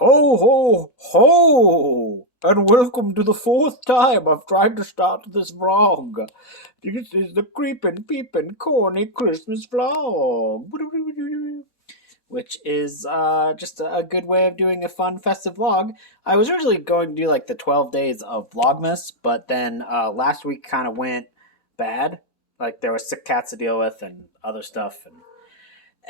Ho, ho, ho! And welcome to the fourth time I've tried to start this vlog. This is the Creepin, Peepin, Corny Christmas vlog. Which is just a good way of doing a fun festive vlog. I was originally going to do like the 12 days of Vlogmas, but then last week kind of went bad. Like there were sick cats to deal with and other stuff, and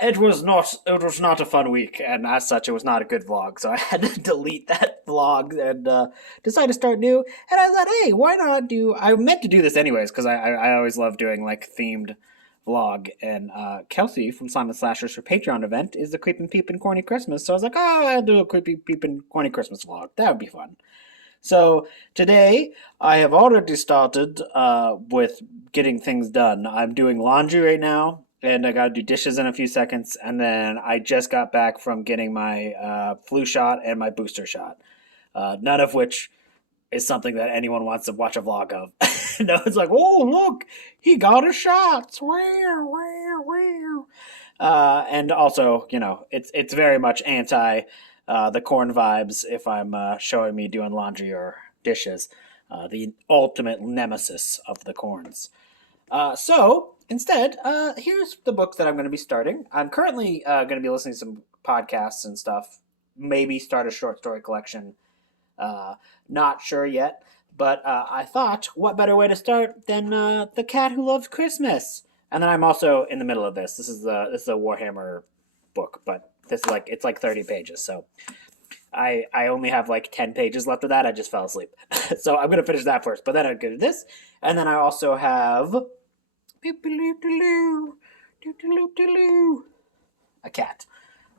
it was not a fun week, and as such, it was not a good vlog. So I had to delete that vlog and decide to start new. And I thought, hey, why not do? I meant to do this anyways because I always love doing like themed vlog. And Kelsey from Simon Slashers for Patreon event is the Creepin' Peepin' Corny Christmas. So I was like, oh, I'll do a Creepy Peepin' Corny Christmas vlog. That would be fun. So today I have already started with getting things done. I'm doing laundry right now, and I got to do dishes in a few seconds. And then I just got back from getting my flu shot and my booster shot. None of which is something that anyone wants to watch a vlog of. No, it's like, oh look, he got a shot. Where, where? And also, it's very much anti the corn vibes if I'm showing me doing laundry or dishes. The ultimate nemesis of the corns. So instead, here's the book that I'm going to be starting. I'm currently going to be listening to some podcasts and stuff. Maybe start a short story collection. Not sure yet, but I thought, what better way to start than The Cat Who Loves Christmas? And then I'm also in the middle of this. This is a Warhammer book, but it's like 30 pages. So I only have like 10 pages left of that. I just fell asleep. So I'm going to finish that first, but then I'll go to this. And then I also have a cat.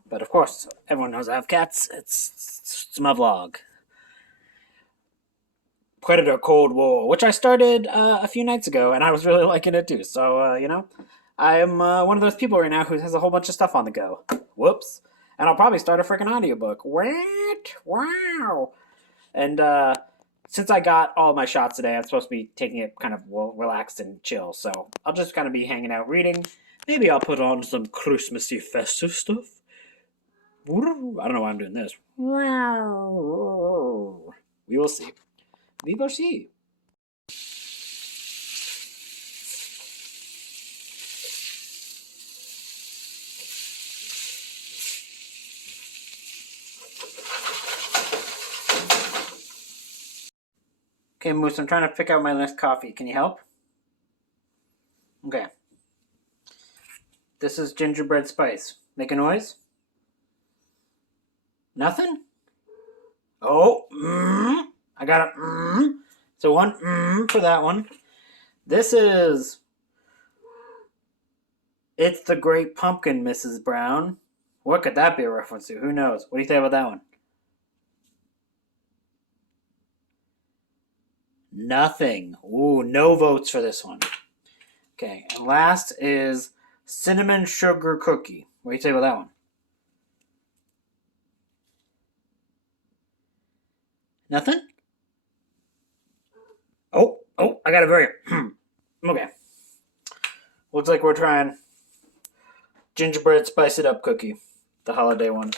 But of course, everyone knows I have cats. It's my vlog. Predator Cold War, which I started a few nights ago, and I was really liking it too. So, I'm one of those people right now who has a whole bunch of stuff on the go. Whoops. And I'll probably start a freaking audiobook. What? Wow. And since I got all my shots today, I'm supposed to be taking it kind of relaxed and chill. So I'll just kind of be hanging out reading. Maybe I'll put on some Christmassy festive stuff. I don't know why I'm doing this. Wow. We will see. We will see. Okay, Moose, I'm trying to pick out my next coffee. Can you help? Okay. This is gingerbread spice. Make a noise? Nothing? Oh, I got a So one for that one. This is... It's the Great Pumpkin, Mrs. Brown. What could that be a reference to? Who knows? What do you think about that one? Nothing. Ooh, no votes for this one. Okay, and last is Cinnamon Sugar Cookie. What do you say about that one? Nothing? Oh, I got a very... Okay. Looks like we're trying gingerbread spice it up cookie, the holiday one.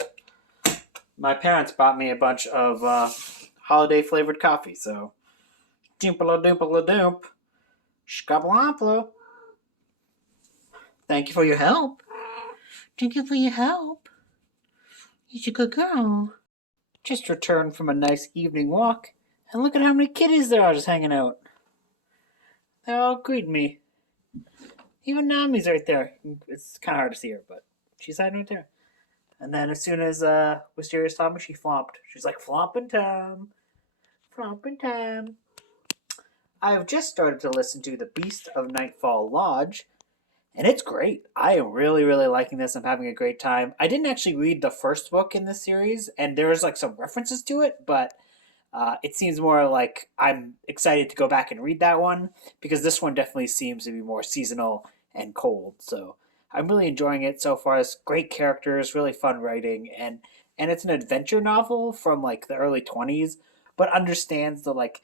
My parents bought me a bunch of holiday flavored coffee, so doopala doopala doop, shkablapla. Thank you for your help. Thank you for your help. You're a good girl. Just returned from a nice evening walk, and look at how many kitties there are just hanging out. They're all greeting me. Even Nami's right there. It's kind of hard to see her, but she's hiding right there. And then as soon as Wisteria saw me, she flopped. She's like, flopping time. Flopping time. I have just started to listen to The Beast of Nightfall Lodge, and it's great. I am really, really liking this. I'm having a great time. I didn't actually read the first book in this series, and there's like some references to it, but it seems more like I'm excited to go back and read that one because this one definitely seems to be more seasonal and cold. So I'm really enjoying it so far. It's great characters, really fun writing, and it's an adventure novel from like the early 20s, but understands the like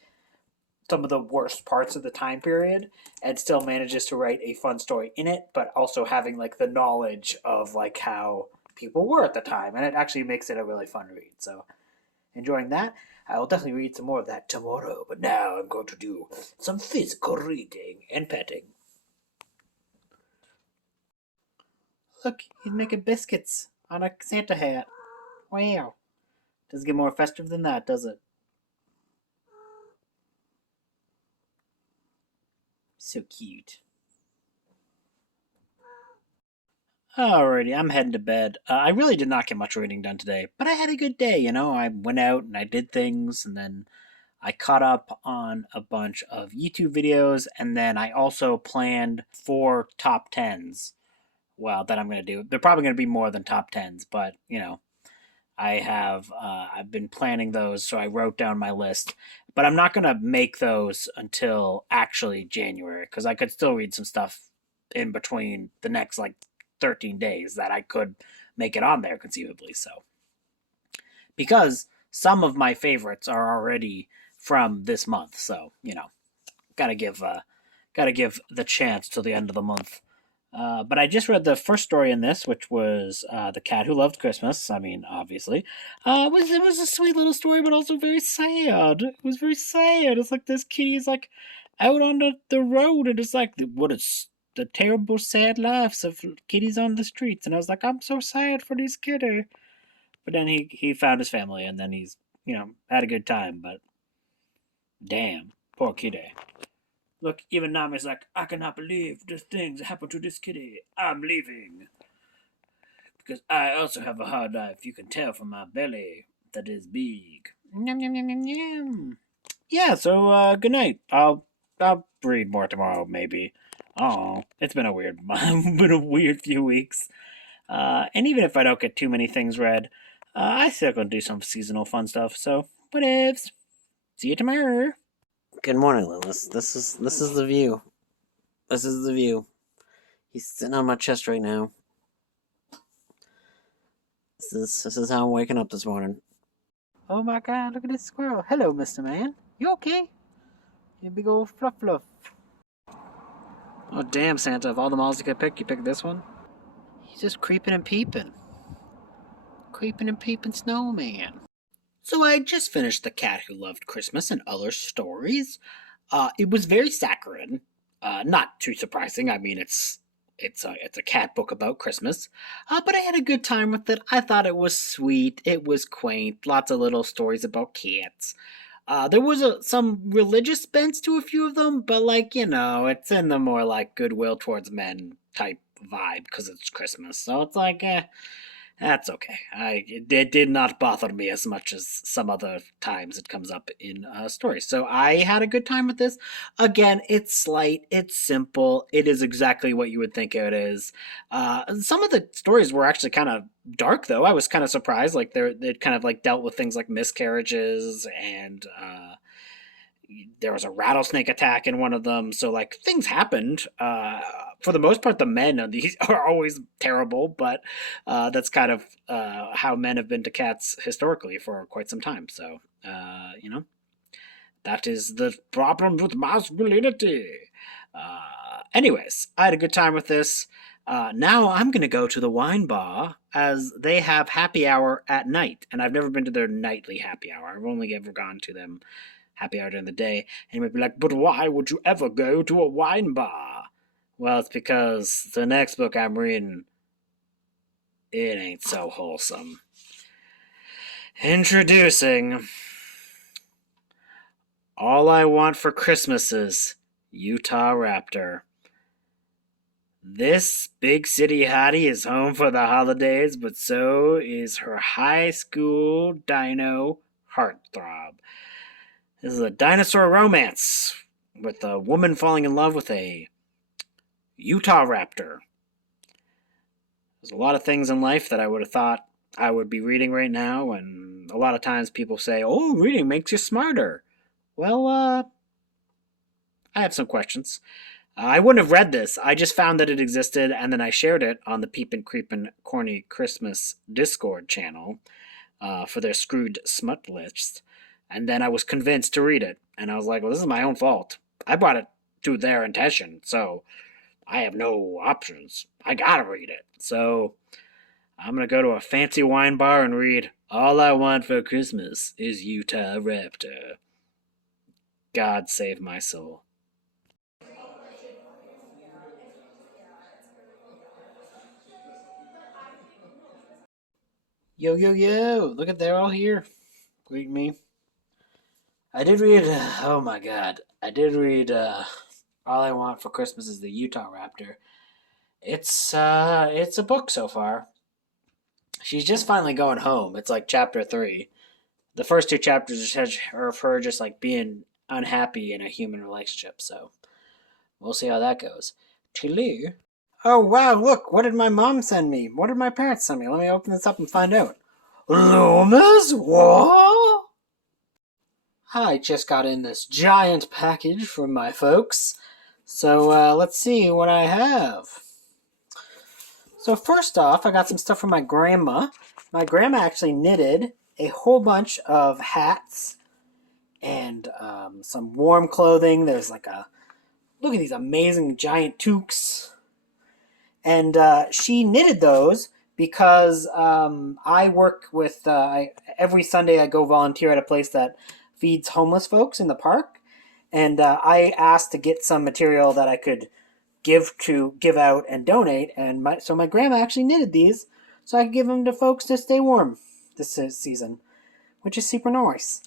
some of the worst parts of the time period and still manages to write a fun story in it, but also having like the knowledge of like how people were at the time, and it actually makes it a really fun read. So enjoying that. I will definitely read some more of that tomorrow, but now I'm going to do some physical reading and petting. Look, he's making biscuits on a Santa hat. Wow. Doesn't get more festive than that, does it? So cute. Alrighty, I'm heading to bed. I really did not get much reading done today, but I had a good day, you know? I went out and I did things, and then I caught up on a bunch of YouTube videos, and then I also planned 4 top 10s. Well, that I'm going to do. They're probably going to be more than top 10s, but, you know, I've been planning those, so I wrote down my list. But I'm not going to make those until actually January, because I could still read some stuff in between the next, like, 13 days that I could make it on there conceivably. So, because some of my favorites are already from this month, so you know, gotta give gotta give the chance till the end of the month. But I just read the first story in this, which was "The Cat Who Loved Christmas." I mean, obviously, it was a sweet little story, but also very sad. It was very sad. It's like this kitty's like out on the road, and it's like what is the terrible, sad lives of kitties on the streets. And I was like, I'm so sad for this kitty. But then he found his family, and then he's had a good time. But damn, poor kitty. Look, even Nami's like, I cannot believe this things happened to this kitty. I'm leaving. Because I also have a hard life. You can tell from my belly that is big. Yum, yum, yum, yum, yum. Yeah, so good night. I'll read more tomorrow, maybe. Oh, it's been a weird been a weird few weeks. And even if I don't get too many things read, I still gonna do some seasonal fun stuff. So whatevs. See you tomorrow. Good morning, Lilith. This is the view. This is the view. He's sitting on my chest right now. This is how I'm waking up this morning. Oh my God! Look at this squirrel. Hello, Mr. Man. You okay? You big old fluff. Oh damn, Santa! Of all the malls you could pick, you picked this one. He's just creeping and peeping. Creeping and peeping snowman. So I just finished The Cat Who Loved Christmas and Other Stories. It was very saccharine. Not too surprising. I mean, it's a cat book about Christmas. But I had a good time with it. I thought it was sweet. It was quaint. Lots of little stories about cats. There was some religious bents to a few of them, but it's in the more like goodwill towards men type vibe because it's Christmas. So it's like, that's okay. It did not bother me as much as some other times it comes up in stories. So I had a good time with this. Again, it's slight, it's simple, it is exactly what you would think it is. Some of the stories were actually kind of dark, though. I was kind of surprised. Like it kind of like dealt with things like miscarriages and. There was a rattlesnake attack in one of them, so like things happened. For the most part, the men of these are always terrible, but that's kind of how men have been to cats historically for quite some time. So that is the problem with masculinity. Anyways, I had a good time with this. Now I'm gonna go to the wine bar as they have happy hour at night, and I've never been to their nightly happy hour. I've only ever gone to them happy hour during the day. And you might be like, but why would you ever go to a wine bar? Well, it's because the next book I'm reading, it ain't so wholesome. Introducing All I Want for Christmas is Utah Raptor. This big city hottie is home for the holidays, but so is her high school dino heartthrob. This is a dinosaur romance with a woman falling in love with a Utah raptor. There's a lot of things in life that I would have thought I would be reading right now, and a lot of times people say, oh, reading makes you smarter. Well, I have some questions. I wouldn't have read this. I just found that it existed, and then I shared it on the Peepin, Creepin, Corny Christmas Discord channel for their Screwed Smut list. And then I was convinced to read it. And I was like, well, this is my own fault. I brought it to their intention, so I have no options. I gotta read it. So I'm gonna go to a fancy wine bar and read All I Want for Christmas is Utah Raptor. God save my soul. Yo, yo, yo! Look at they're all here. Greet me. I did read. Oh my god! I did read. All I Want for Christmas is the Utah Raptor. It's a book so far. She's just finally going home. It's like chapter three. The first two chapters are of her just like being unhappy in a human relationship. So we'll see how that goes. Chile. Oh wow! Look, what did my mom send me? What did my parents send me? Let me open this up and find out. Loomis, what? I just got in this giant package from my folks. So let's see what I have. So first off, I got some stuff from my grandma. My grandma actually knitted a whole bunch of hats and some warm clothing. There's like a look at these amazing giant toques, and she knitted those because I work with. Every Sunday I go volunteer at a place that feeds homeless folks in the park, and I asked to get some material that I could give out and donate. And so my grandma actually knitted these so I could give them to folks to stay warm this season, which is super nice.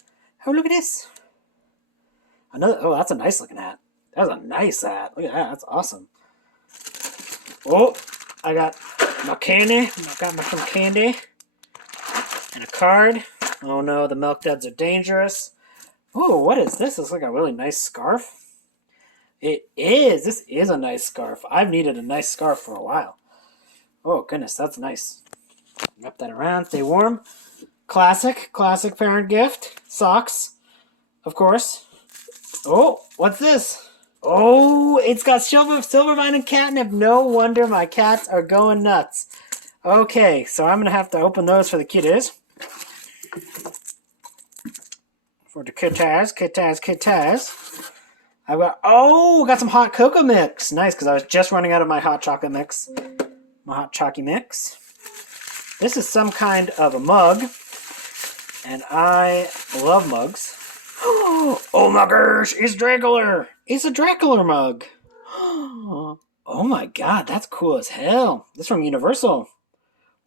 Oh, look at this! That's a nice looking hat. That's a nice hat. Look at that. That's awesome. Oh, I got my candy. I got some candy and a card. Oh no, the milk duds are dangerous. Oh, what is this? It's like a really nice scarf. It is. This is a nice scarf. I've needed a nice scarf for a while. Oh, goodness, that's nice. Wrap that around, stay warm. Classic parent gift. Socks, of course. Oh, what's this? Oh, it's got Silvervine and catnip. No wonder my cats are going nuts. Okay, so I'm going to have to open those for the kiddies. For the kittaz. Got some hot cocoa mix. Nice, because I was just running out of my hot chocolate mix. My hot chalky mix. This is some kind of a mug, and I love mugs. Oh my gosh, it's Dracula! It's a Dracula mug. Oh my god, that's cool as hell. This is from Universal.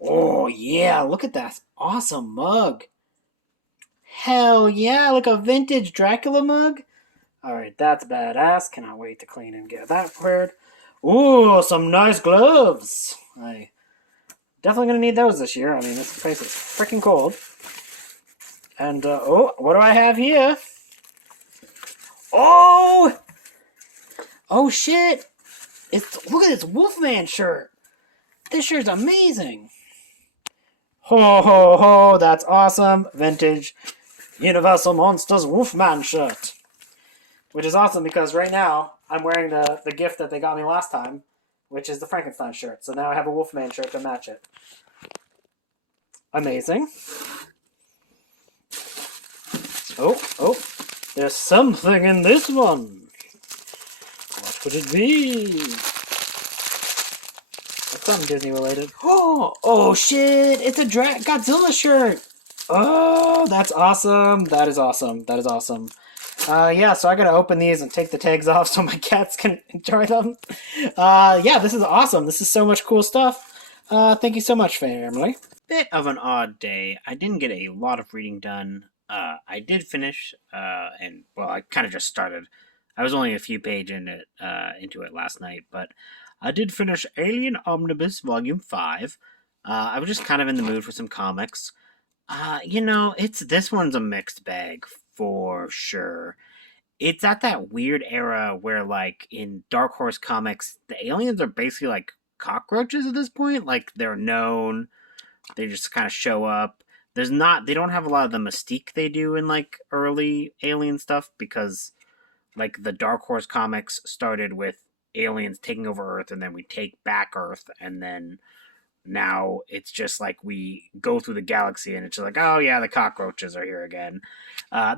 Oh yeah, look at that awesome mug. Hell yeah, like a vintage Dracula mug. Alright, that's badass. Cannot wait to clean and get that prepared. Ooh, some nice gloves. I definitely gonna need those this year. I mean, this place is freaking cold. And, what do I have here? Oh! Oh shit! Look at this Wolfman shirt! This shirt's amazing! Ho ho ho, that's awesome! Vintage Universal Monsters Wolfman shirt. Which is awesome because right now I'm wearing the gift that they got me last time, which is the Frankenstein shirt. So now I have a Wolfman shirt to match it. Amazing. Oh, there's something in this one. What could it be? It's something Disney related. Oh shit! It's a Godzilla shirt. Oh, that's awesome. That is awesome. Yeah, so I gotta open these and take the tags off so my cats can enjoy them. Yeah, this is awesome. This is so much cool stuff. Thank you so much, family. Bit of an odd day. I didn't get a lot of reading done. I did finish, and well, I kind of just started. I was only a few pages into it last night, but I did finish Alien Omnibus Volume 5. I was just kind of in the mood for some comics. This one's a mixed bag for sure. It's at that weird era where, like, in Dark Horse comics, the aliens are basically like cockroaches at this point. Like, they're known, they just kind of show up. They don't have a lot of the mystique they do in, like, early alien stuff because, like, the Dark Horse comics started with aliens taking over Earth and then we take back Earth and then now it's just like we go through the galaxy and it's just like, oh yeah, the cockroaches are here again.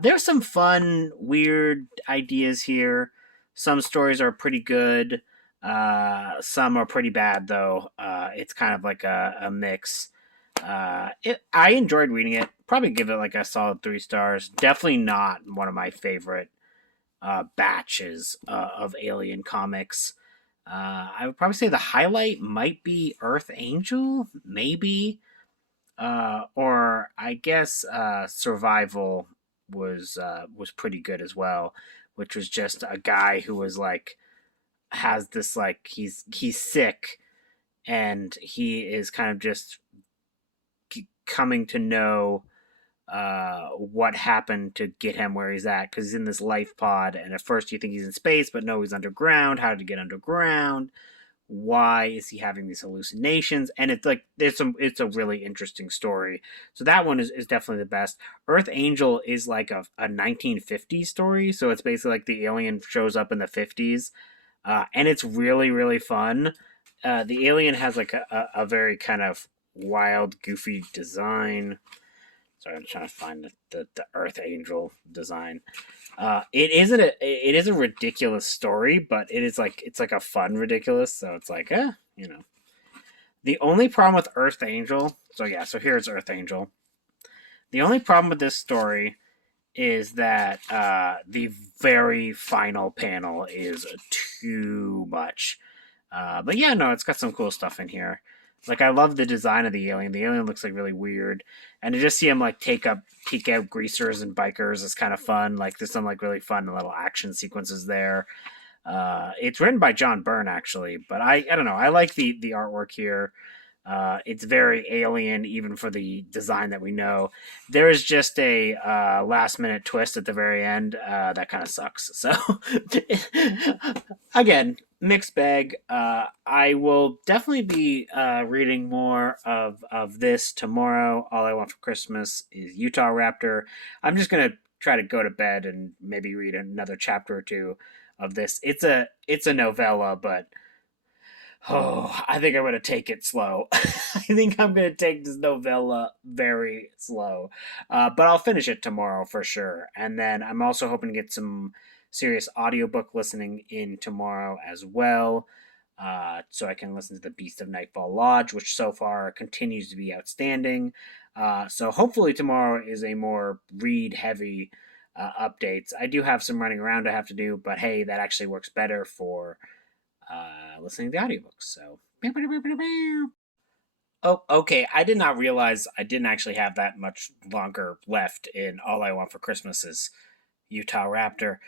There's some fun, weird ideas here. Some stories are pretty good. Some are pretty bad, though. It's kind of like a mix. I enjoyed reading it. Probably give it like a solid 3 stars. Definitely not one of my favorite batches of Alien comics. I would probably say the highlight might be Earth Angel, maybe, or I guess Survival was pretty good as well, which was just a guy who was like has this like he's sick and he is kind of just coming to know what happened to get him where he's at because he's in this life pod and at first you think he's in space but no he's underground. How did he get underground? Why is he having these hallucinations? And it's like it's a really interesting story. So that one is definitely the best. Earth Angel is like a 1950s story, so it's basically like the alien shows up in the 50s, and it's really really fun. The alien has like a very kind of wild goofy design. Sorry, I'm trying to find the Earth Angel design. It is a ridiculous story, but it's like a fun ridiculous. So it's like, you know. The only problem with Earth Angel, so here's Earth Angel. The only problem with this story is that the very final panel is too much. But yeah, no, it's got some cool stuff in here. Like I love the design of the alien. The alien looks like really weird, and to just see him like peek out greasers and bikers is kind of fun. Like there's some like really fun little action sequences there. It's written by John Byrne actually, but I don't know. I like the artwork here. It's very alien, even for the design that we know. There is just a last minute twist at the very end that kind of sucks. So, again, mixed bag. I will definitely be reading more of this tomorrow. All I Want for Christmas is Utah Raptor. I'm just gonna try to go to bed and maybe read another chapter or two of this. It's a novella, but oh, I think I'm going to take it slow. I think I'm going to take this novella very slow. But I'll finish it tomorrow for sure. And then I'm also hoping to get some serious audiobook listening in tomorrow as well. So I can listen to The Beast of Nightfall Lodge, which so far continues to be outstanding. So hopefully tomorrow is a more read heavy updates. I do have some running around I have to do, but hey, that actually works better for listening to the audiobooks. So, oh, okay. I did not realize I didn't actually have that much longer left in All I Want for Christmas is Utah Raptor.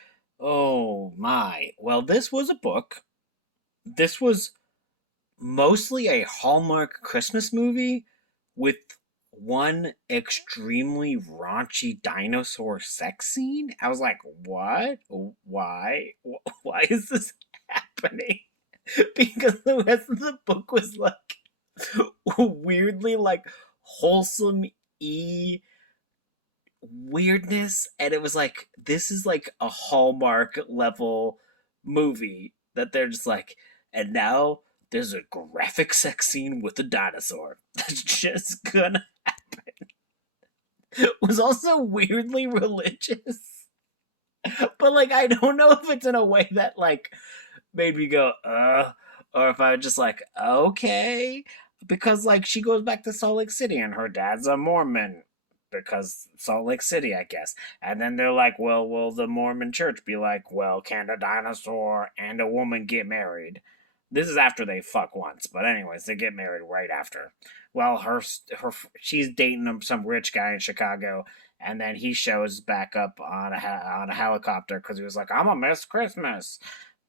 Oh my. Well, this was a book. This was mostly a Hallmark Christmas movie with one extremely raunchy dinosaur sex scene. I was like, what? Why? Why is this happening? Because the rest of the book was like weirdly like wholesome weirdness, and it was like this is like a Hallmark level movie that they're just like, and now there's a graphic sex scene with a dinosaur that's just gonna it was also weirdly religious, but like I don't know if it's in a way that like made me go, or if I was just like, okay. Because, like, she goes back to Salt Lake City and her dad's a Mormon. Because Salt Lake City, I guess. And then they're like, well, will the Mormon church be like, well, can a dinosaur and a woman get married? This is after they fuck once, but anyways, they get married right after. Well, she's dating some rich guy in Chicago, and then he shows back up on a helicopter because he was like, I'm gonna miss Christmas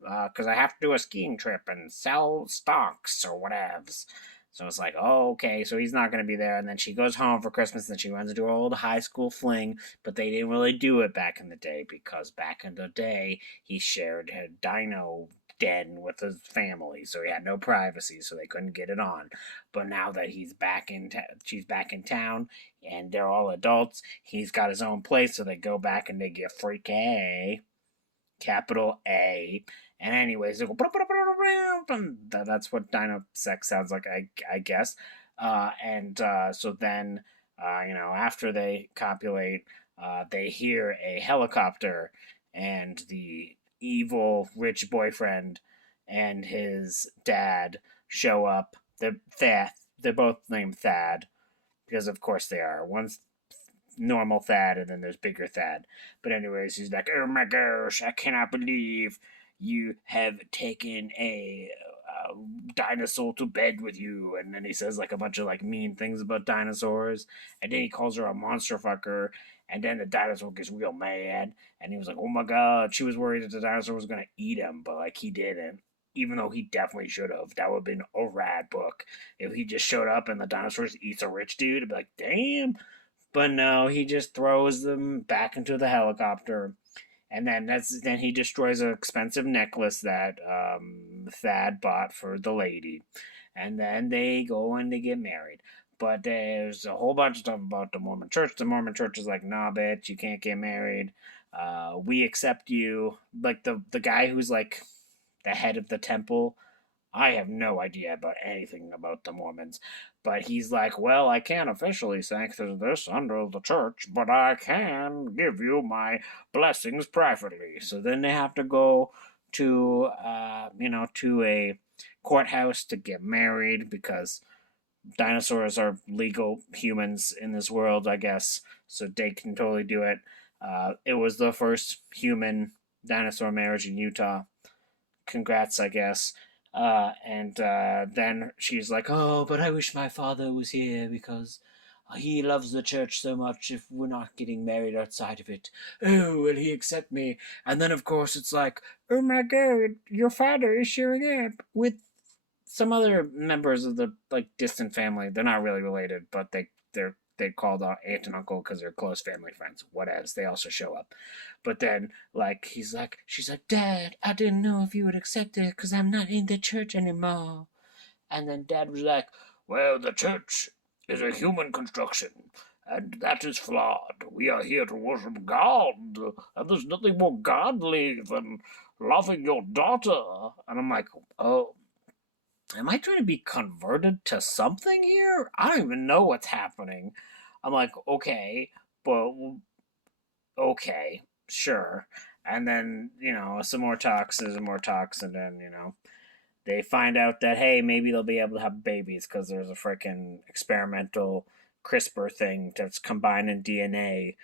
because I have to do a skiing trip and sell stocks or whatevs. So it's like, oh, okay, so he's not going to be there. And then she goes home for Christmas and she runs into her old high school fling, but they didn't really do it back in the day because back in the day, he shared a dino den with his family, so he had no privacy, so they couldn't get it on. But now that she's back in town, and they're all adults, he's got his own place, so they go back and they get freaky, capital A. And anyways, they go, that's what dino sex sounds like, I guess. And so then, after they copulate, they hear a helicopter, and the evil rich boyfriend and his dad show up. They're both named Thad. because of course they are. One's normal Thad, and then there's bigger Thad. But anyways, he's like, "Oh my gosh, I cannot believe you have taken a dinosaur to bed with you." And then he says like a bunch of like mean things about dinosaurs, and then he calls her a monster fucker. And then the dinosaur gets real mad, and he was like, "Oh my god!" She was worried that the dinosaur was gonna eat him, but like he didn't. Even though he definitely should have. That would have been a rad book if he just showed up and the dinosaurs eats a rich dude. I'd be like, "Damn." But no, he just throws them back into the helicopter, and then he destroys an expensive necklace that Thad bought for the lady, and then they go and they get married. But there's a whole bunch of stuff about the Mormon Church. The Mormon Church is like, "Nah, bitch, you can't get married. We accept you." Like the guy who's like the head of the temple. I have no idea about anything about the Mormons, but he's like, "Well, I can't officially sanction this under the church, but I can give you my blessings privately." So then they have to go to, to a courthouse to get married because dinosaurs are legal humans in this world, I guess, so they can totally do it. It was the first human dinosaur marriage in Utah. Congrats, I guess. And then she's like, "Oh, but I wish my father was here because he loves the church so much if we're not getting married outside of it. Oh, will he accept me?" And then, of course, it's like, "Oh my god, your father is showing up with some other members of the like distant family. They're not really related, but they called aunt and uncle because they're close family friends. Whatevs. They also show up. But then like she's like, "Dad, I didn't know if you would accept it because I'm not in the church anymore." And then Dad was like, "Well, the church is a human construction, and that is flawed. We are here to worship God, and there's nothing more godly than loving your daughter." And I'm like, "Oh, am I trying to be converted to something here? I don't even know what's happening." I'm like, "Okay, but okay, sure." And then, some more talks, there's more talks, and then, they find out that, hey, maybe they'll be able to have babies because there's a freaking experimental CRISPR thing that's combining DNA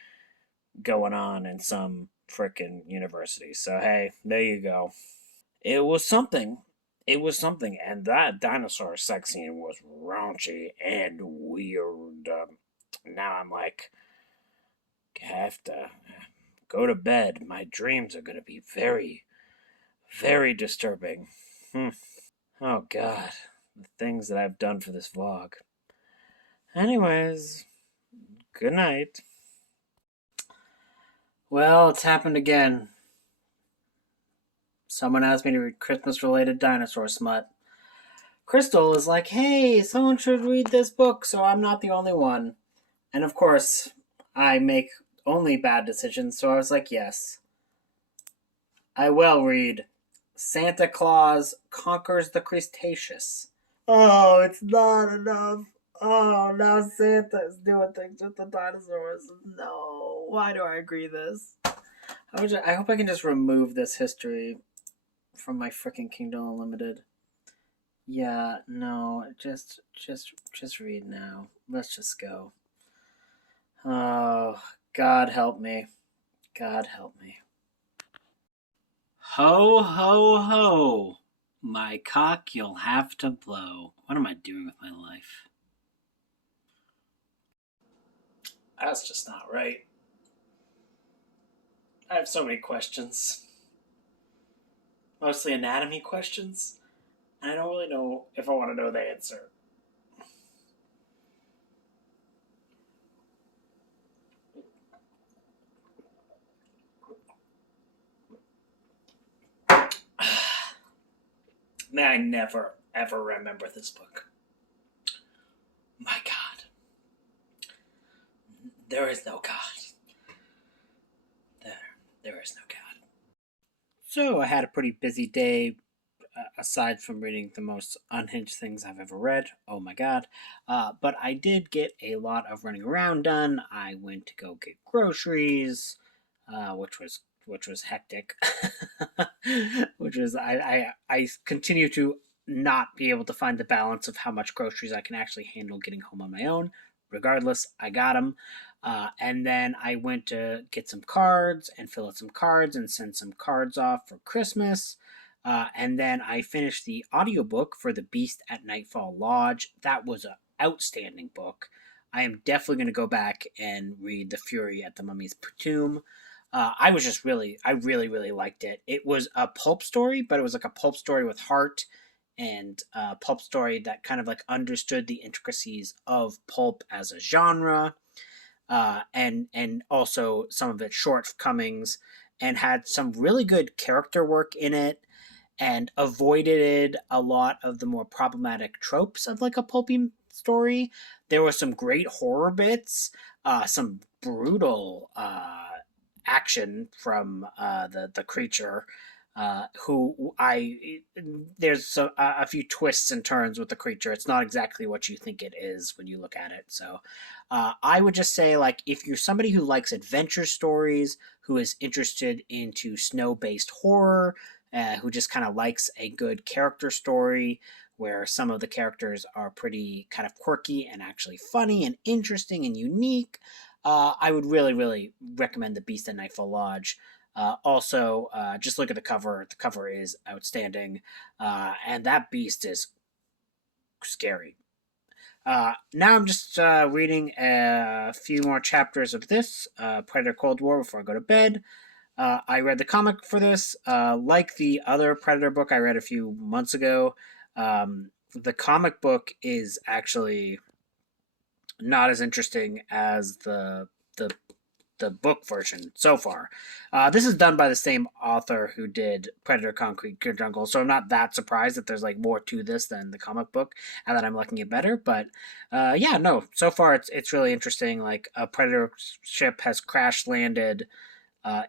going on in some freaking university. So, hey, there you go. It was something. It was something. And that dinosaur sex scene was raunchy and weird. Now I'm like, I have to go to bed. My dreams are going to be very, very disturbing. Oh, God. The things that I've done for this vlog. Anyways, good night. Well, it's happened again. Someone asked me to read Christmas related dinosaur smut. Crystal is like, "Hey, someone should read this book so I'm not the only one." And of course, I make only bad decisions, so I was like, "Yes, I will read Santa Claus Conquers the Cretaceous." Oh, it's not enough. Oh, now Santa is doing things with the dinosaurs. No, why do I agree this? I hope I can just remove this history from my freaking Kingdom Unlimited. Yeah, no, just read now. Let's just go. Oh, God help me. God help me. Ho, ho, ho. My cock you'll have to blow. What am I doing with my life? That's just not right. I have so many questions. Mostly anatomy questions. And I don't really know if I want to know the answer. May I never, ever remember this book. My God. There is no God. There is no God. So I had a pretty busy day, aside from reading the most unhinged things I've ever read. Oh my God. But I did get a lot of running around done. I went to go get groceries, which was hectic. Which was I continue to not be able to find the balance of how much groceries I can actually handle getting home on my own. regardless, I got them. And then I went to get some cards and fill out some cards and send some cards off for Christmas. And then I finished the audiobook for The Beast at Nightfall Lodge. That was an outstanding book. I am definitely going to go back and read The Fury at the Mummy's Tomb. I really, really liked it. It was a pulp story, but it was like a pulp story with heart and a pulp story that kind of like understood the intricacies of pulp as a genre, and also some of its shortcomings, and had some really good character work in it, and avoided a lot of the more problematic tropes of like a pulpy story. There were some great horror bits, some brutal action from the creature. Who I There's a few twists and turns with the creature. It's not exactly what you think it is when you look at it. So, I would just say, like, if you're somebody who likes adventure stories, who is interested into snow-based horror, who just kind of likes a good character story where some of the characters are pretty kind of quirky and actually funny and interesting and unique, I would really, really recommend The Beast at Nightfall Lodge. Also, just look at the cover. The cover is outstanding, and that beast is scary. Now I'm just reading a few more chapters of this Predator Cold War before I go to bed. I read the comic for this. Like the other Predator book I read a few months ago, the comic book is actually not as interesting as the book version so far. This is done by the same author who did Predator Concrete Jungle, so I'm not that surprised that there's like more to this than the comic book, and that I'm liking it better. But yeah, no, so far it's really interesting. Like a Predator ship has crash landed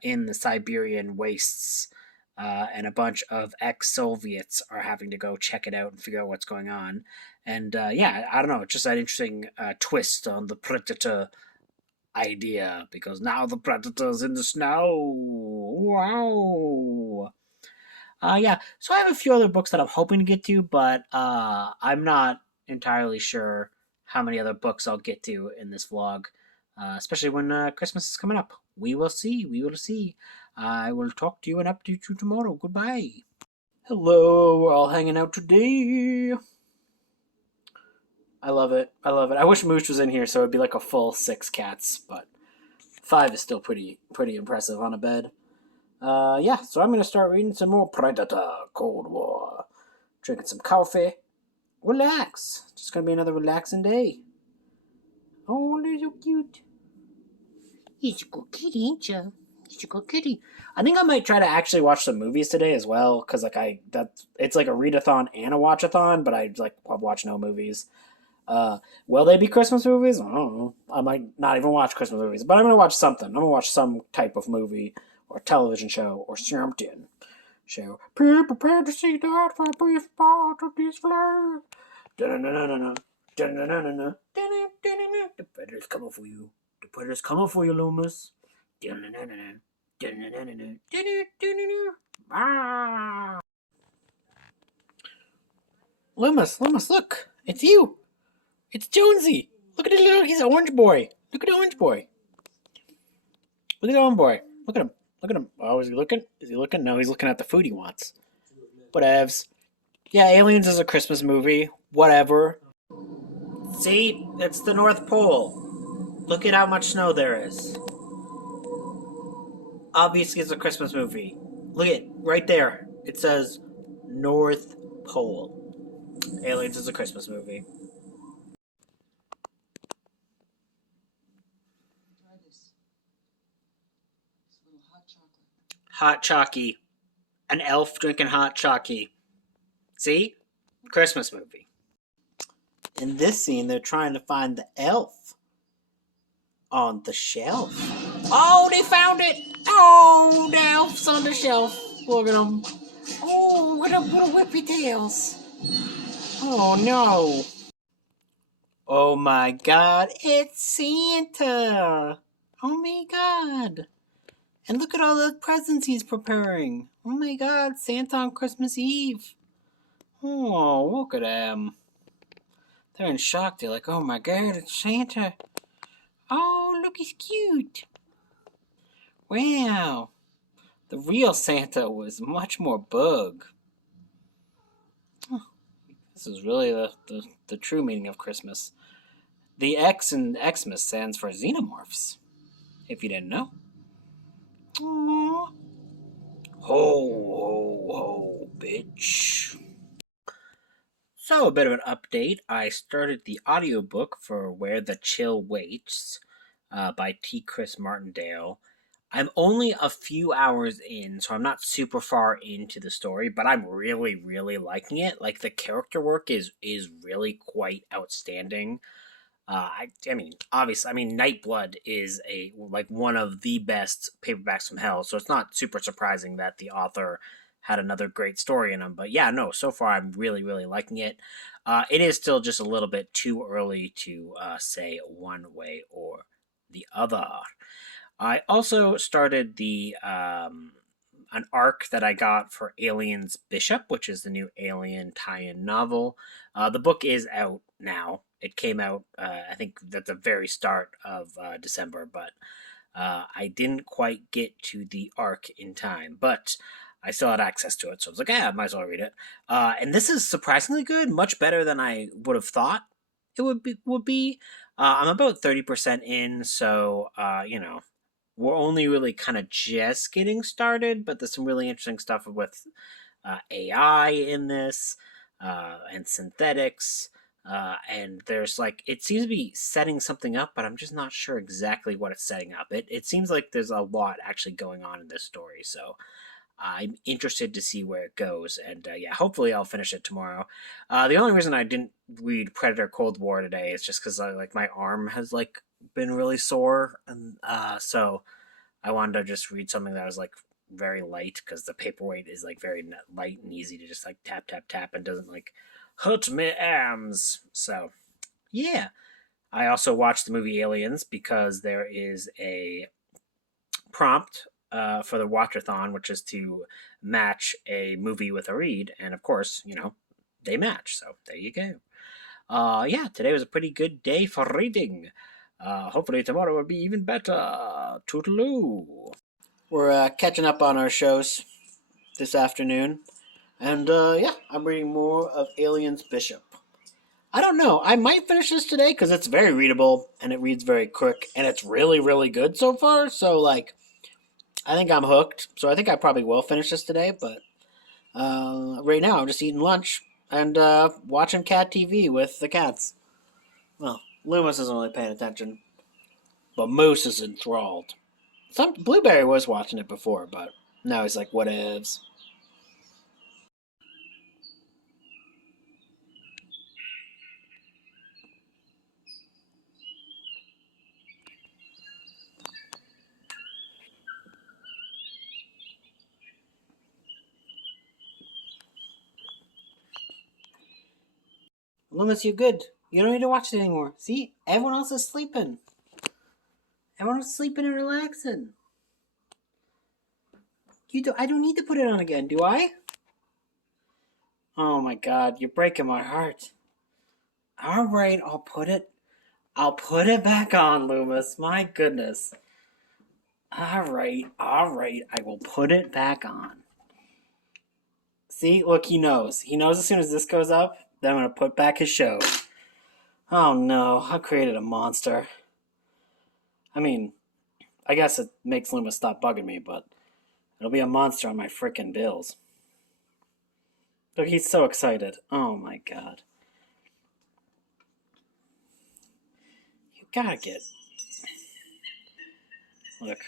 in the Siberian wastes. And a bunch of ex-Soviets are having to go check it out and figure out what's going on. And yeah, I don't know, it's just an interesting twist on the Predator idea, because now the Predator's in the snow. Wow. Yeah, so I have a few other books that I'm hoping to get to, but I'm not entirely sure how many other books I'll get to in this vlog, especially when Christmas is coming up. We will see. We will see. I will talk to you and update you tomorrow. Goodbye. Hello, we're all hanging out today. I love it. I love it. I wish Mooch was in here so it'd be like a full 6 cats, but 5 is still pretty impressive on a bed. Yeah, so I'm gonna start reading some more Predator Cold War. Drinking some coffee. Relax. Just gonna be another relaxing day. Oh, they're so cute. He's a good kitty, ain't you? He's a good kitty. I think I might try to actually watch some movies today as well, because like it's like a readathon and a watchathon, but I like watch no movies. Will they be Christmas movies? I don't know. I might not even watch Christmas movies, but I'm gonna watch something. I'm gonna watch some type of movie or television show or something. Show. Be prepared to see that for a brief part of this vlog. The Predator's coming for you. The Predator's coming for you, Loomis. Loomis, look! It's you! It's Jonesy! Look at the he's an orange boy! Look at the orange boy! Look at the orange boy! Look at him! Look at him! Oh, is he looking? Is he looking? No, he's looking at the food he wants. Whatevs. Yeah, Aliens is a Christmas movie. Whatever. See? It's the North Pole. Look at how much snow there is. Obviously, it's a Christmas movie. Look at right there. It says North Pole. Aliens is a Christmas movie. Try this. It's a little hot chocolate. Hot chalky. An elf drinking hot chalky. See? Christmas movie. In this scene, they're trying to find the elf on the shelf. Oh, they found it! Oh, the elf's on the shelf. Look at him. Oh, what a little whippy tails. Oh, no. Oh, my God. It's Santa. Oh, my God. And look at all the presents he's preparing. Oh, my God. Santa on Christmas Eve. Oh, look at him. They're in shock. They're like, oh my god, it's Santa. Oh, look, he's cute. Wow. The real Santa was much more bug. This is really the true meaning of Christmas. The X in Xmas stands for xenomorphs, if you didn't know. Aww. Ho, ho, ho, bitch. So, a bit of an update. I started the audiobook for Where the Chill Waits by T. Chris Martindale. I'm only a few hours in, so I'm not super far into the story, but I'm really, really liking it. Like, the character work is really quite outstanding. I mean, obviously, I mean, Nightblood is one of the best paperbacks from hell, so it's not super surprising that the author had another great story in him. But yeah, no, so far I'm really, really liking it. It is still just a little bit too early to say one way or the other. I also started the an arc that I got for Aliens Bishop, which is the new Alien tie-in novel. The book is out now. It came out, I think, at the very start of December, but I didn't quite get to the arc in time. But I still had access to it, so I was like, I might as well read it. And this is surprisingly good, much better than I would have thought it would be. I'm about 30% in, so we're only really kind of just getting started, but there's some really interesting stuff with AI in this and synthetics. And there's it seems to be setting something up, but I'm just not sure exactly what it's setting up. It seems like there's a lot actually going on in this story, so I'm interested to see where it goes. And yeah, hopefully I'll finish it tomorrow. The only reason I didn't read Predator Cold War today is just because my arm has been really sore, and so I wanted to just read something that was very light because the paperweight is very light and easy to just tap tap tap and doesn't hurt my arms. So yeah, I also watched the movie Aliens because there is a prompt for the Watchathon, which is to match a movie with a read, and of course, they match. So there you go. Yeah, today was a pretty good day for reading. Hopefully tomorrow will be even better. Toodaloo. We're catching up on our shows this afternoon, and yeah, I'm reading more of Aliens Bishop. I don't know. I might finish this today because it's very readable and it reads very quick, and it's really, really good so far. So I think I'm hooked. So I think I probably will finish this today. But right now I'm just eating lunch and watching cat TV with the cats. Well, Loomis isn't really paying attention, but Moose is enthralled. Blueberry was watching it before, but now he's like, whatevs. Loomis, you're good. You don't need to watch it anymore. See? Everyone else is sleeping. Everyone is sleeping and relaxing. I don't need to put it on again, do I? Oh my god, you're breaking my heart. Alright, I'll put it back on, Loomis. My goodness. Alright, I will put it back on. See, look, he knows. He knows as soon as this goes up, then I'm gonna put back his show. Oh no, I created a monster. I mean, I guess it makes Loomis stop bugging me, but it'll be a monster on my frickin' bills. Look, he's so excited. Oh my god. You gotta get... Look.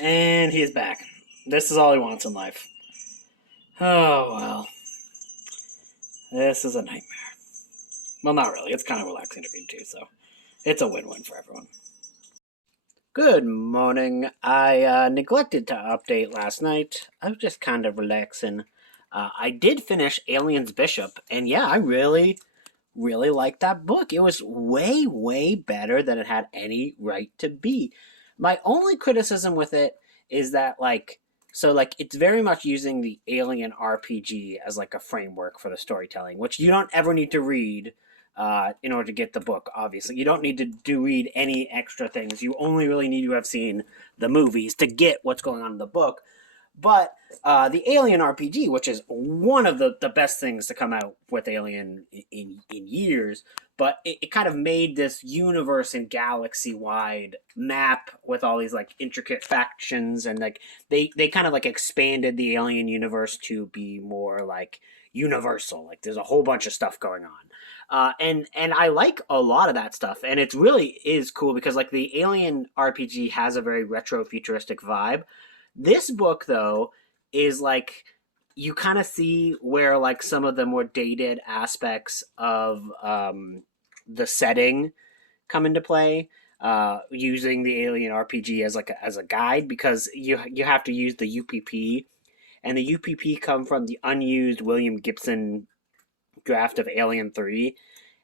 And he's back. This is all he wants in life. Oh, well. This is a nightmare. Well, not really. It's kind of relaxing to read too, so it's a win-win for everyone. Good morning. I neglected to update last night. I was just kind of relaxing. I did finish Aliens Bishop, and yeah, I really, really liked that book. It was way, way better than it had any right to be. My only criticism with it is that, it's very much using the Alien RPG as a framework for the storytelling, which you don't ever need to read in order to get the book. Obviously, you don't need to read any extra things. You only really need to have seen the movies to get what's going on in the book. But the Alien RPG, which is one of the best things to come out with Alien in years, but it kind of made this universe and galaxy wide map with all these like intricate factions, and like they kind of like expanded the Alien universe to be more like universal. Like there's a whole bunch of stuff going on. And I like a lot of that stuff, and it really is cool because like the Alien RPG has a very retro futuristic vibe. This book, though, is like you kind of see where like some of the more dated aspects of the setting come into play. Using the Alien RPG as like as a guide because you have to use the UPP, and the UPP come from the unused William Gibson draft of Alien 3,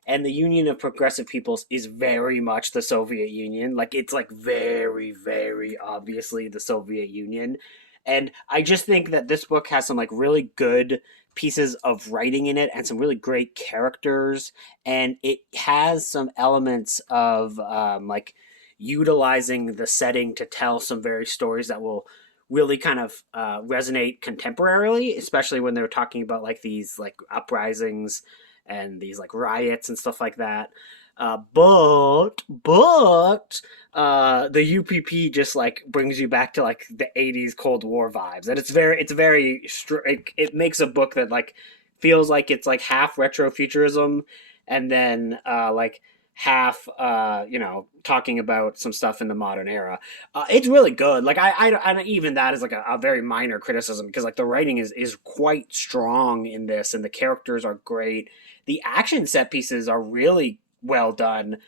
and the Union of Progressive Peoples is very much the Soviet Union. Like it's like very, very obviously the Soviet Union. And I just think that this book has some like really good pieces of writing in it and some really great characters. And it has some elements of like utilizing the setting to tell some very stories that will really kind of resonate contemporarily, especially when they're talking about like these like uprisings and these like riots and stuff like that. But the UPP just like brings you back to like the '80s Cold War vibes, and it makes a book that like feels like it's like half retro futurism, and then like half talking about some stuff in the modern era. It's really good. Like I even that is like a very minor criticism because like the writing is quite strong in this, and the characters are great. The action set pieces are really well done.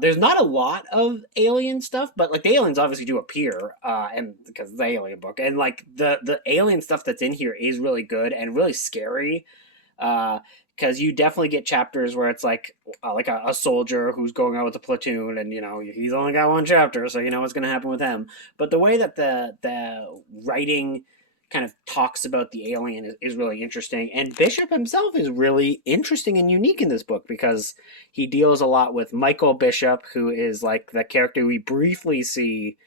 There's not a lot of alien stuff, but like the aliens obviously do appear, and because it's the alien book, and like the alien stuff that's in here is really good and really scary. Because you definitely get chapters where it's like a soldier who's going out with a platoon, and he's only got one chapter, so you know what's going to happen with him. But the way that the writing kind of talks about the alien is really interesting. And Bishop himself is really interesting and unique in this book because he deals a lot with Michael Bishop, who is like the character we briefly see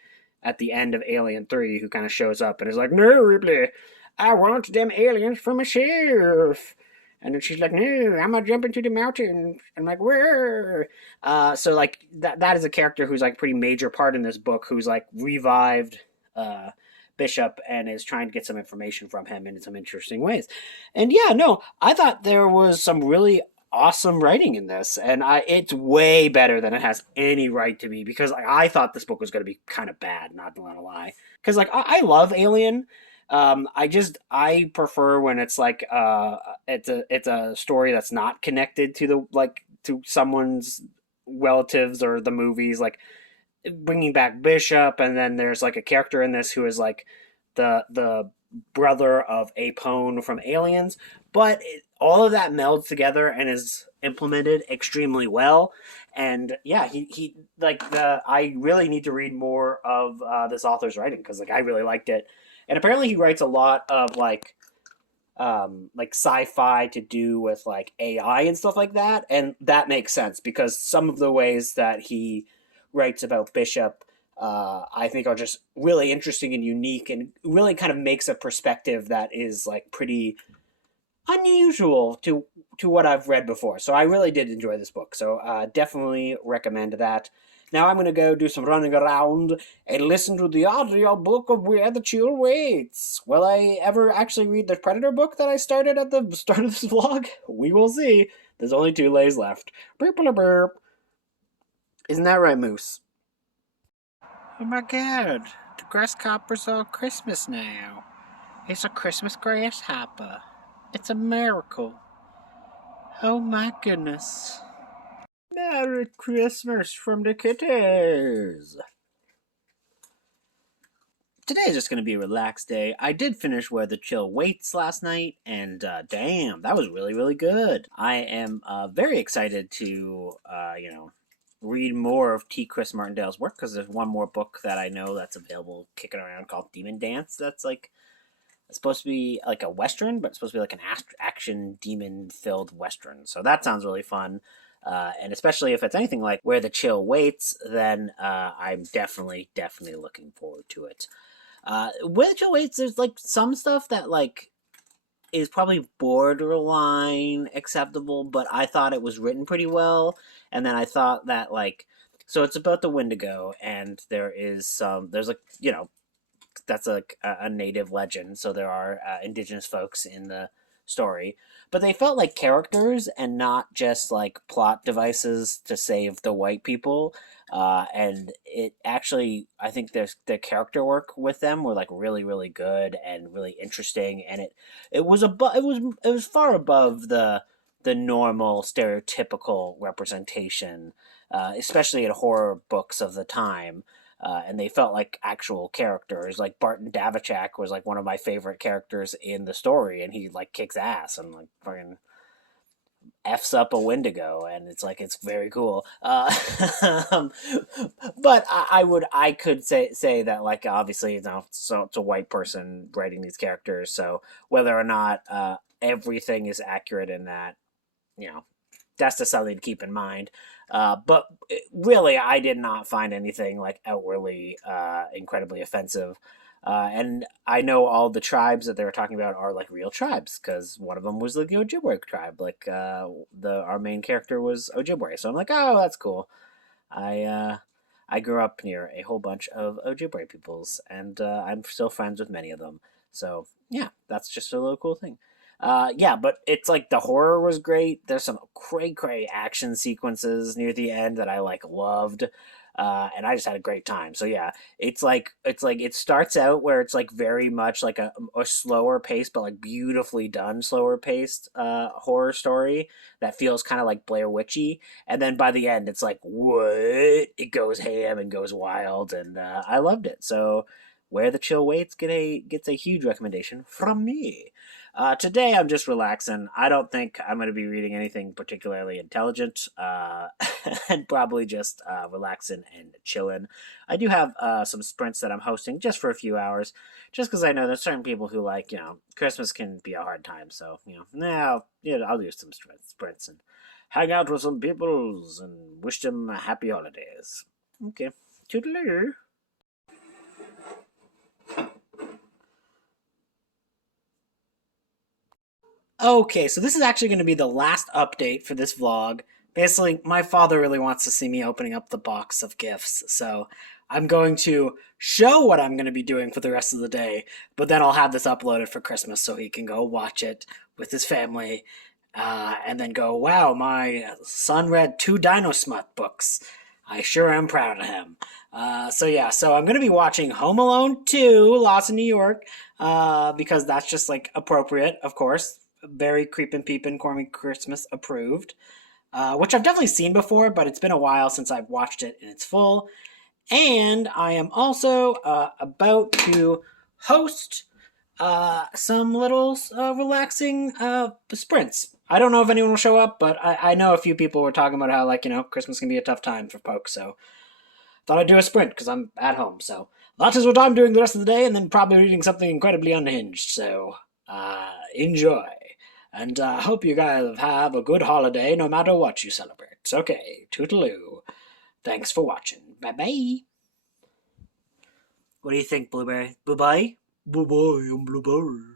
at the end of Alien 3, who kind of shows up and is like, "No, Ripley, I want them aliens for myself." And then she's like, "No, I'm gonna jump into the mountain." I'm like, "Where?" So like that is a character who's like a pretty major part in this book, who's like revived Bishop and is trying to get some information from him in some interesting ways. And yeah, no, I thought there was some really awesome writing in this, and it's way better than it has any right to be because like, I thought this book was going to be kind of bad, not gonna lie. Because like I love Alien. I prefer when it's like it's a story that's not connected to the like to someone's relatives or the movies, like bringing back Bishop, and then there's like a character in this who is like the brother of Apone from Aliens, but all of that melds together and is implemented extremely well. And yeah, he like the I really need to read more of this author's writing because like I really liked it, and apparently he writes a lot of like sci-fi to do with like AI and stuff like that, and that makes sense because some of the ways that he writes about Bishop, I think are just really interesting and unique, and really kind of makes a perspective that is like pretty unusual to what I've read before. So I really did enjoy this book. So definitely recommend that. Now I'm going to go do some running around and listen to the audio book of Where the Chill Waits. Will I ever actually read the Predator book that I started at the start of this vlog? We will see. There's only 2 lays left. Burp, burp, burp. Isn't that right, Moose? Oh my god, the grasshoppers are Christmas now. It's a Christmas grasshopper. It's a miracle. Oh my goodness. Merry Christmas from the kitties. Today is just going to be a relaxed day. I did finish Where the Chill Waits last night, and damn, that was really, really good. I am very excited to, read more of T. Chris Martindale's work because there's one more book that I know that's available kicking around called Demon Dance. That's like it's supposed to be like a western, but it's supposed to be like an action demon filled western. So that sounds really fun. And especially if it's anything like Where the Chill Waits, then I'm definitely looking forward to it. Where the Chill Waits, there's like some stuff that like is probably borderline acceptable, but I thought it was written pretty well. And then I thought that like, so it's about the Wendigo, and there's like, that's like a native legend. So there are indigenous folks in the story, but they felt like characters and not just like plot devices to save the white people. And it actually, I think their character work with them were like really good and really interesting, and it was far above the normal stereotypical representation, especially in horror books of the time. And they felt like actual characters. Like Barton Davachak was like one of my favorite characters in the story, and he like kicks ass and like fucking f's up a Wendigo, and it's very cool. Um, but I could say that like obviously so it's a white person writing these characters, so whether or not everything is accurate in that, you know, that's just something to keep in mind. But really, I did not find anything like outwardly incredibly offensive. And I know all the tribes that they were talking about are like real tribes, because one of them was like the Ojibwe tribe. Like our main character was Ojibwe, so I'm like, oh, that's cool. I uh, I grew up near a whole bunch of Ojibwe peoples, and I'm still friends with many of them. So yeah, that's just a little cool thing. Yeah, but it's like the horror was great. There's some cray action sequences near the end that I like loved. And I just had a great time. So yeah, it's like it starts out where it's like very much like a slower pace, but like beautifully done slower paced horror story that feels kind of like Blair Witchy. And then by the end, it's like what, it goes ham and goes wild, and I loved it. So Where the Chill Waits gets a huge recommendation from me. Today I'm just relaxing. I don't think I'm going to be reading anything particularly intelligent, and probably just relaxing and chilling. I do have some sprints that I'm hosting just for a few hours, just because I know there's certain people who like, Christmas can be a hard time. So, I'll do some sprints and hang out with some peoples and wish them happy holidays. Okay, toodaloo. Okay, so this is actually going to be the last update for this vlog. Basically, my father really wants to see me opening up the box of gifts, so I'm going to show what I'm going to be doing for the rest of the day, but then I'll have this uploaded for Christmas so he can go watch it with his family, and then go, wow, my son read 2 Dino Smut books. I sure am proud of him. So I'm going to be watching Home Alone 2, Lost in New York, because that's just like appropriate, of course. Very Creepin' Peepin' Corny Christmas approved, which I've definitely seen before, but it's been a while since I've watched it in its full. And I am also about to host some little relaxing sprints. I don't know if anyone will show up, but I know a few people were talking about how, like, Christmas can be a tough time for folks, so thought I'd do a sprint because I'm at home. So that is what I'm doing the rest of the day, and then probably reading something incredibly unhinged. So enjoy. And I hope you guys have a good holiday no matter what you celebrate. Okay, toodaloo. Thanks for watching. Bye bye. What do you think, Blueberry? Bye bye? Bye bye, I'm Blueberry.